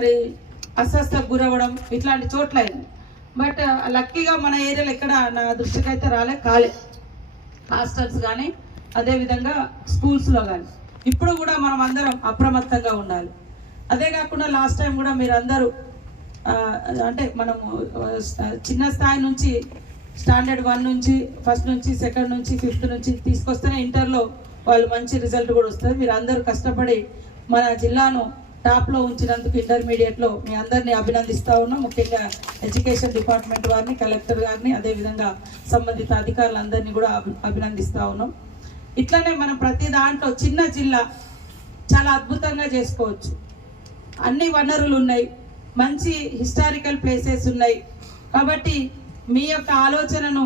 మరి అస్వస్థకు గురవ్వడం ఇట్లాంటి చోట్ల అయింది. బట్ లక్కీగా మన ఏరియాలో ఎక్కడ నా దృష్టికి అయితే కాలే హాస్టల్స్ కానీ అదేవిధంగా స్కూల్స్లో కానీ. ఇప్పుడు కూడా మనం అందరం అప్రమత్తంగా ఉండాలి. అదే కాకుండా లాస్ట్ టైం కూడా మీరు అందరూ అంటే మనము చిన్న స్థాయి నుంచి స్టాండర్డ్ 1 నుంచి ఫస్ట్ నుంచి సెకండ్ నుంచి ఫిఫ్త్ నుంచి తీసుకొస్తేనే ఇంటర్లో వాళ్ళు మంచి రిజల్ట్ కూడా వస్తుంది. మీరు అందరూ కష్టపడి మన జిల్లాను టాప్లో ఉంచినందుకు ఇంటర్మీడియట్లో మీ అందరినీ అభినందిస్తూ ఉన్నాం. ముఖ్యంగా ఎడ్యుకేషన్ డిపార్ట్మెంట్ వారిని, కలెక్టర్ గారిని, అదేవిధంగా సంబంధిత అధికారులందరినీ కూడా అభినందిస్తూ ఉన్నాం. ఇట్లనే మనం ప్రతి దాంట్లో చిన్న జిల్లా చాలా అద్భుతంగా చేసుకోవచ్చు. అన్ని వనరులు ఉన్నాయి, మంచి హిస్టారికల్ ప్లేసెస్ ఉన్నాయి. కాబట్టి మీ యొక్క ఆలోచనను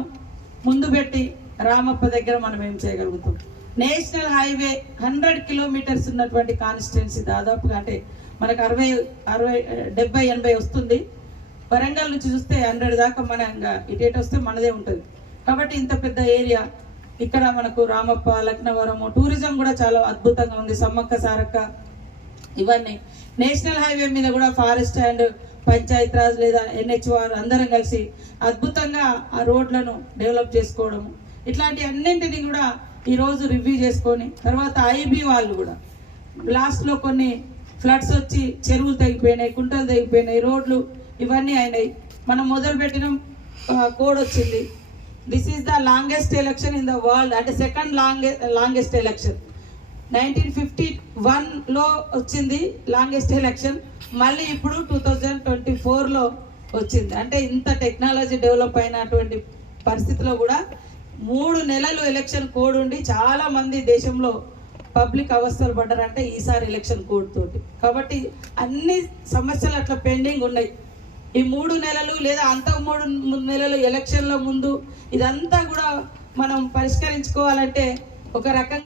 ముందు పెట్టి రామప్ప దగ్గర మనం ఏం చేయగలుగుతాం. నేషనల్ హైవే 100 కిలోమీటర్స్ ఉన్నటువంటి కాన్స్టిట్యున్సీ దాదాపుగా అంటే మనకు 70-80 వస్తుంది. వరంగల్ నుంచి చూస్తే 100 దాకా మన ఇటేట్ వస్తే మనదే ఉంటుంది. కాబట్టి ఇంత పెద్ద ఏరియా ఇక్కడ మనకు రామప్ప, లక్నవరము, టూరిజం కూడా చాలా అద్భుతంగా ఉంది. సమ్మక్క సారక్క ఇవన్నీ నేషనల్ హైవే మీద కూడా ఫారెస్ట్ అండ్ పంచాయత్ రాజ్ లేదా NHR అందరం కలిసి అద్భుతంగా ఆ రోడ్లను డెవలప్ చేసుకోవడము, ఇట్లాంటి అన్నింటినీ కూడా ఈరోజు రివ్యూ చేసుకొని తర్వాత IB వాళ్ళు కూడా లాస్ట్లో కొన్ని ఫ్లడ్స్ వచ్చి చెరువులు తెగిపోయినాయి, కుంటలు తెగిపోయినాయి, రోడ్లు ఇవన్నీ అయినాయి. మనం మొదలుపెట్టిన కోడ్ వచ్చింది, this is the longest election in the world, అంటే సెకండ్ లాంగెస్ట్ ఎలక్షన్. 1951లో వచ్చింది లాంగెస్ట్ ఎలక్షన్, మళ్ళీ ఇప్పుడు 2024లో వచ్చింది. అంటే ఇంత టెక్నాలజీ డెవలప్ అయినటువంటి పరిస్థితిలో కూడా 3 నెలలు ఎలక్షన్ కోడ్ ఉండి చాలా మంది దేశంలో పబ్లిక్ అవస్థలు పడ్డారంటే ఈసారి ఎలక్షన్ కోడ్ తోటి. కాబట్టి అన్ని సమస్యలు అట్లా పెండింగ్ ఉన్నాయి. ఈ 3 నెలలు లేదా అంత 3 నెలలు ఎలక్షన్ల ముందు ఇదంతా కూడా మనం పరిష్కరించుకోవాలంటే ఒక రకంగా